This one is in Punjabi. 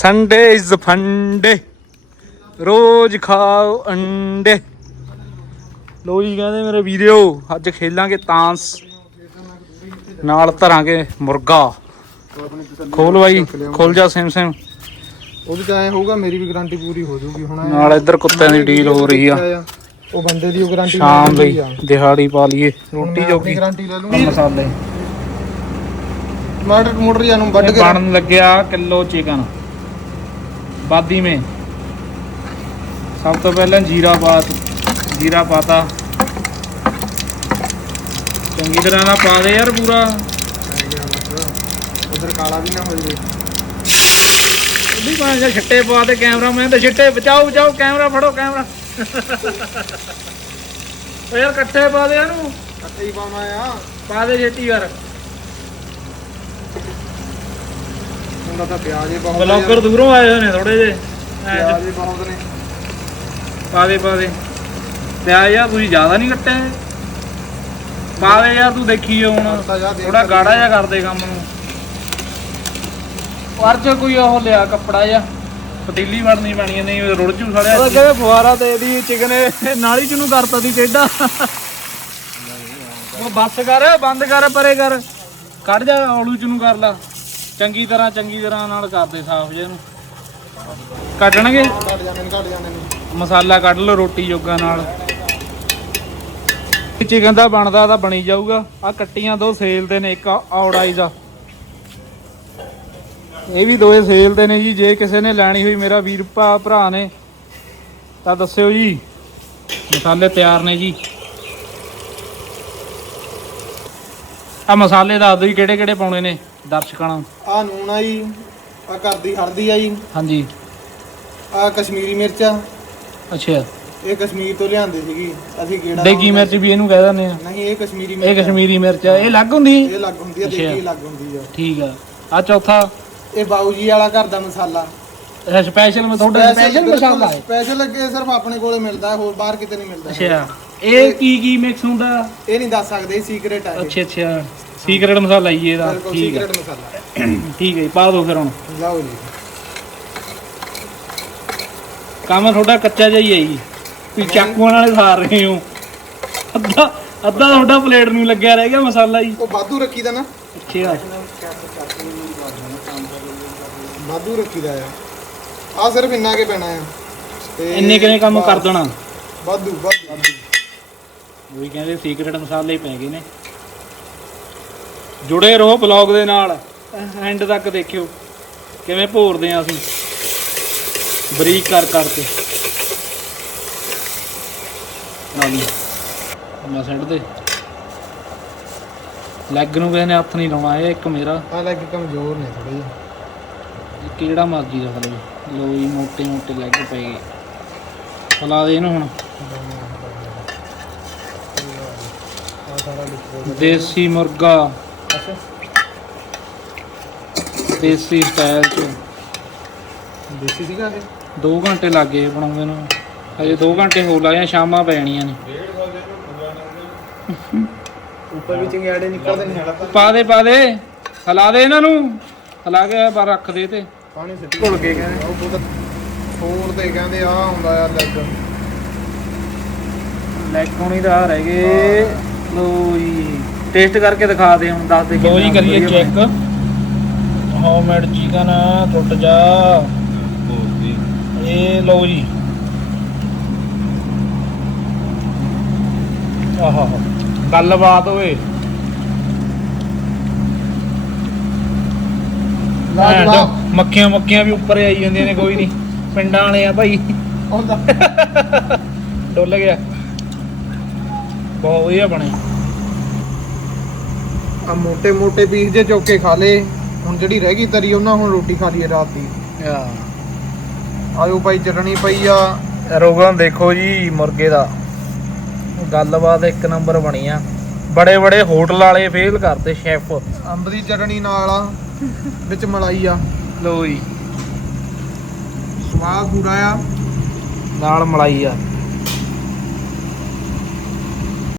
ਸੰਡੇ ਇਜ਼ ਫੰਡੇ ਰੋਜ਼ ਖਾਓ ਅੰਡੇ। ਲੋ ਜੀ ਕਹਿੰਦੇ ਮੇਰੇ ਵੀਡੀਓ ਅੱਜ ਖੇਲਾਂਗੇ ਤਾਂਸ। ਨਾਲ ਧਰਾਂਗੇ ਮੁਰਗਾ। ਖੋਲ ਬਾਈ ਖੋਲ ਜਾ ਸਿਮ ਸਿਮ ਉਹ ਵੀ ਤਾਂ ਐ ਹੋਊਗਾ ਮੇਰੀ ਵੀ ਗਾਰੰਟੀ ਪੂਰੀ ਹੋ ਜਾਊਗੀ ਹੁਣ। ਨਾਲ ਇੱਧਰ ਕੁੱਤਿਆਂ ਦੀ ਡੀਲ ਹੋ ਰਹੀ ਆ। ਉਹ ਬੰਦੇ ਦੀ ਉਹ ਗਾਰੰਟੀ ਸ਼ਾਮ ਲਈ ਦਿਹਾੜੀ ਪਾ ਲਈਏ ਰੋਟੀ ਜੋਗੀ। ਗਾਰੰਟੀ ਲੈ ਲੂੰਗਾ ਮਸਾਲੇ ਟਮਾਟਰ ਟਮੂਟਰ ਜਾਂ ਨੂੰ ਵੱਢ ਕੇ ਬਣਨ ਲੱਗਿਆ ਕਿਲੋ ਚਿਕਨ ਬਾਦੀ ਮੇ। ਸਭ ਤੋਂ ਪਹਿਲਾਂ ਜੀਰਾ ਪਾ ਜੀਰਾ ਪਾਤਾ। ਚੰਗੀ ਤਰ੍ਹਾਂ ਨਾਲ ਪਾ ਦੇ ਯਾਰ ਪੂਰਾ। ਉਧਰ ਕਾਲਾ ਵੀ ਨਾ ਹੋ ਜਾਵੇ ਉਹਦੀ ਪਾ ਜਾਂ ਛੱਟੇ ਪਾ ਦੇ ਕੈਮਰਾ ਮੈਂ ਤਾਂ ਛੱਟੇ ਬਚਾਓ ਬਚਾਓ ਕੈਮਰਾ ਫੜੋ ਕੈਮਰਾ। ਓ ਯਾਰ ਇਕੱਠੇ ਪਾ ਦੇ ਇਹਨੂੰ ਅੱਛਾ ਹੀ ਪਾਉਣਾ ਆ। ਪਾ ਦੇ ਛੇਤੀ ਯਾਰ। ਹੁੰਦਾ ਤਾਂ ਪਿਆਜ਼ ਹੀ ਬਹੁਤ ਬਲੌਗਰ ਦੂਰੋਂ ਆਏ ਹੋਏ ਨੇ ਥੋੜੇ ਜੇ ਪਿਆਜ਼ ਹੀ ਬਹੁਤ ਨੇ। ਪਾ ਦੇ ਪਾ ਦੇ ਪਿਆਜ਼ ਯਾਰ ਤੁਸੀਂ ਜ਼ਿਆਦਾ ਨਹੀਂ ਕੱਟਿਆ ਇਹ? ਪਾ ਦੇ ਯਾਰ ਤੂੰ ਦੇਖੀ ਹੁਣ। ਤਾਂ ਜਾ ਦੇਖ ਥੋੜਾ ਗਾੜਾ ਜਿਹਾ ਕਰ ਦੇ ਕੰਮ ਨੂੰ। ਪਰ ਚ ਕੋਈ ਉਹ ਲਿਆ ਕੱਪੜਾ ਜਿਹਾ ਪਤੀਲੀ ਵੜਨੀ ਪੈਣੀ ਨਹੀਂ ਰੁੜ ਜੂ ਸਾਲਿਆ। ਉਹ ਕਹਿੰਦੇ ਫੁਆਰਾ ਤੇ ਇਹਦੀ ਚਿਕਨ ਨਾਲੀ ਚ ਨੂੰ ਕਰਤਾ ਦੀ ਟੇਡਾ ਉਹ ਬੱਸ ਕਰ ਬੰਦ ਕਰ ਪਰੇ ਕਰ। ਕੱਢ ਜਾ ਔਲੂ ਚ ਨੂੰ ਕਰ ਲਾ। ਚੰਗੀ ਤਰ੍ਹਾਂ ਚੰਗੀ ਤਰ੍ਹਾਂ ਨਾਲ ਕਰਦੇ ਸਾਫ਼ ਜੇ ਕੱਢਣਗੇ ਘੱਟ ਜਾਂਦੇ ਨੇ ਘੱਟ ਜਾਂਦੇ ਨੇ ਮਸਾਲਾ ਕੱਢ ਲਓ ਰੋਟੀ ਜੋਗਾ ਨਾਲ। ਚਿਕਨ ਦਾ ਬਣਦਾ ਤਾਂ ਬਣੀ ਜਾਊਗਾ। ਆ ਕੱਟੀਆਂ ਦੋ ਸੇਲ ਦੇ ਨੇ, ਇੱਕ ਆਉੜਾਈ ਦਾ। ਇਹ ਵੀ ਦੋਏ ਸੇਲ ਦੇ ਨੇ ਜੀ, ਜੇ ਕਿਸੇ ਨੇ ਲੈਣੀ ਹੋਈ, ਮੇਰਾ ਵੀਰ ਭਾ, ਭਰਾ ਨੇ। ਤਾਂ ਦੱਸਿਓ ਜੀ, ਮਸਾਲੇ ਤਿਆਰ ਨੇ ਜੀ। ਆ ਮਸਾਲੇ ਦੱਸ ਦਿਓ ਜੀ ਕਿਹੜੇ ਕਿਹੜੇ ਪਾਉਣੇ ਨੇ ਦਰਸ਼ਕਾਂ ਨੂੰ। ਆ ਨੂਣ ਆ ਜੀ ਆ ਘਰ ਦੀ ਹਲਦੀ ਆ ਜੀ ਹਾਂਜੀ। ਆ ਕਸ਼ਮੀਰੀ ਮਿਰਚ ਆ। ਅੱਛਾ। ਇਹ ਕਸ਼ਮੀਰ ਤੋਂ ਲਿਆਂਦੀ ਸੀਗੀ। ਅਸੀਂ ਗੇੜਾ ਦੇਗੀ ਮਿਰਚ ਵੀ ਇਹਨੂੰ ਕਹਿ ਦਿੰਦੇ ਆ। ਨਹੀਂ ਇਹ ਕਸ਼ਮੀਰੀ ਇਹ ਮਿਰਚ ਆ। ਕਸ਼ਮੀਰੀ ਮਿਰਚ ਆ। ਇਹ ਅਲੱਗ ਹੁੰਦੀ? ਇਹ ਲੱਗ ਹੁੰਦੀ ਆ ਅੱਛਾ। ਦੇਗੀ ਲੱਗ ਹੁੰਦੀ ਆ। ਠੀਕ ਆ। ਆ ਚੌਥਾ? ਇਹ ਬਾਊ ਜੀ ਵਾਲਾ ਘਰ ਦਾ ਮਸਾਲਾ। ਇਹ ਸਪੈਸ਼ਲ ਮੈਂ ਤੁਹਾਡਾ ਸਪੈਸ਼ਲ ਮਸਾਲਾ ਹੈ। ਸਪੈਸ਼ਲ ਅੱਗੇ ਸਿਰਫ ਆਪਣੇ ਕੋਲੇ ਮਿਲਦਾ ਹੋਰ ਬਾਹਰ ਕਿਤੇ ਨਹੀਂ ਮਿਲਦਾ। ਅੱਛਾ। ਇਹ ਕੀ ਕੀ ਮਿਕਸ ਹੁੰਦਾ? ਇਹ ਨਹੀਂ ਦੱਸ ਸਕਦੇ ਸੀਕ੍ਰੇਟ ਆ ਇਹ। ਅੱਛਾ ਅੱਛਾ। ਸੀਕ੍ਰੇਟ ਮਸਾਲਾ ਹੀ ਇਹਦਾ ਬਿਲਕੁਲ ਠੀਕ ਹੈ ਸੀਕ੍ਰੇਟ ਮਸਾਲਾ। ਠੀਕ ਹੈ ਜੀ, ਪਾ ਦਿਓ ਫਿਰ ਹੁਣ। ਲਓ ਜੀ। ਕੰਮ ਤੁਹਾਡਾ ਕੱਚਾ ਜਿਹਾ ਹੀ ਹੈ ਜੀ। ਤੁਸੀਂ ਚਾਕੂਆਂ ਨਾਲ ਹੀ ਸਾਰ ਰਹੇ ਹੋ। ਅੱਧਾ ਅੱਧਾ ਤੁਹਾਡਾ ਪਲੇਟ ਨੂੰ ਲੱਗਿਆ ਰਹਿ ਗਿਆ ਮਸਾਲਾ ਜੀ। ਉਹ ਵਾਧੂ ਰੱਖੀਦਾ ਨਾ। ਅੱਛਾ ਵਾਧੂ ਰੱਖੀਦਾ ਆ। ਆ ਸਿਰਫ ਇੰਨਾ ਕੇ ਪੈਣਾ ਆ। ਤੇ ਇੰਨੇ ਕਿਨੇ ਕੰਮ ਕਰ ਦੇਣਾ। ਵਾਧੂ ਵਾਧੂ। ਉਹੀ ਕਹਿੰਦੇ ਸੀਕ੍ਰੇਟ ਮਸਾਲੇ ਹੀ ਪੈ ਗਏ ਨੇ। ਜੁੜੇ ਰਹੋ ਬਲੌਗ ਦੇ ਨਾਲ। ਐਂਡ ਤੱਕ ਦੇਖਿਓ। ਕਿਵੇਂ ਭੋਰਦੇ ਆ ਅਸੀਂ? ਬਰੀਕ ਕਰ ਕਰਕੇ ਹਾਂਜੀ। ਮੈਂ ਸੈਂਡ ਦੇ ਲੈਗ ਨੂੰ ਕਿਸੇ ਨੇ ਹੱਥ ਨਹੀਂ ਲਾਉਣਾ ਇਹ ਇੱਕ ਮੇਰਾ। ਆ ਲੱਗ ਕਮਜ਼ੋਰ ਨੇ ਥੋੜੇ ਜਿਹਾ। ਇੱਕ ਜਿਹੜਾ ਮਰਜ਼ੀ ਰੱਖ ਲਓ ਲੋ ਜੀ ਮੋਟੇ ਮੋਟੇ ਲੈਗ ਪੈ ਗਏ। ਖਲਾ ਦੇ ਇਹਨੂੰ ਹੁਣ। ਆ ਸਾਰਾ ਲਿਖੋ ਦੇਸੀ ਮੁਰਗਾ। ਦੇਸੀ ਸਟਾਈਲ ਚ। ਦੇਸੀ ਸੀਗਾ ਇਹ? 2 ਘੰਟੇ ਲੱਗ ਗਏ ਬਣਾਉਂਦੇ ਨੂੰ। ਹਜੇ 2 ਘੰਟੇ ਹੋਰ ਲੱਗਣੇ ਸ਼ਾਮਾਂ ਪੈ ਜਾਣੀਆਂ ਨੇ। ਉੱਪਰ ਵੀ ਚੰਗਿਆੜੇ ਨਿਕਲਦੇ ਨੇ। ਪਾ ਦੇ ਪਾ ਦੇ। ਹਿਲਾ ਦੇ ਇਹਨਾਂ ਨੂੰ। ਹਿਲਾ ਕੇ ਬਾਹਰ ਰੱਖ ਦੇ ਤੇ। ਪਾਣੀ ਸਿੱਟ ਘੁਲ ਕੇ ਕਹਿੰਦੇ ਉਹ ਬਹੁਤ ਹੋਰ ਤੇ ਕਹਿੰਦੇ ਆ ਹੁੰਦਾ ਆ ਲੱਗ ਲੈਗ ਹੋਣੀ ਦਾ ਰਹਿ ਗਏ। ਲੋ ਜੀ। ਟੇਸਟ ਕਰਕੇ ਦਿਖਾ ਦੇ ਹੁਣ ਦੱਸ ਦੇ ਲੋ ਜੀ ਕਰੀਏ ਚੈੱਕ ਹੋਮਮੇਡ ਚਿਕਨ ਟੁੱਟ ਜਾ। ਇਹ ਲਓ ਜੀ। ਆਹਾ। ਗੱਲਬਾਤ ਓਏ ਮੱਖੀਆਂ ਮੱਖੀਆਂ ਵੀ ਉੱਪਰ ਆਈ ਜਾਂਦੀਆਂ ਨੇ ਕੋਈ ਨਹੀਂ ਪਿੰਡਾਂ ਵਾਲੇ ਆ ਭਾਈ। ਡੁੱਲ ਗਿਆ। ਬਹੁਤ ਵਧੀਆ ਬਣੇ। ਆ ਮੋਟੇ ਮੋٹے ਪੀਸ ਜੇ ਚੋਕੇ ਖਾ ਲੇ ਹੁਣ ਜਿਹੜੀ ਰਹਿ ਗਈ ਤਰੀ ਉਹਨਾਂ ਹੁਣ ਰੋਟੀ ਖਾ ਲਈਏ ਰਾਤ ਦੀ। ਆ ਆਇਓ ਭਾਈ ਚਟਣੀ ਪਈ ਆ। ਰੋਗਨ ਦੇਖੋ ਜੀ ਮੁਰਗੇ ਦਾ। ਗੱਲਬਾਤ ਇੱਕ ਨੰਬਰ ਬਣੀ ਆ। ਬੜੇ ਬੜੇ ਹੋਟਲ ਵਾਲੇ ਫੇਲ ਕਰਦੇ ਸ਼ੈਫ ਅੰਬ ਦੀ ਚਟਣੀ ਨਾਲ ਆ ਵਿੱਚ ਮਲਾਈ ਆ। ਲੋ ਜੀ। ਸਵਾਦ ਪੂਰਾ ਆ। ਨਾਲ ਮਲਾਈ ਆ।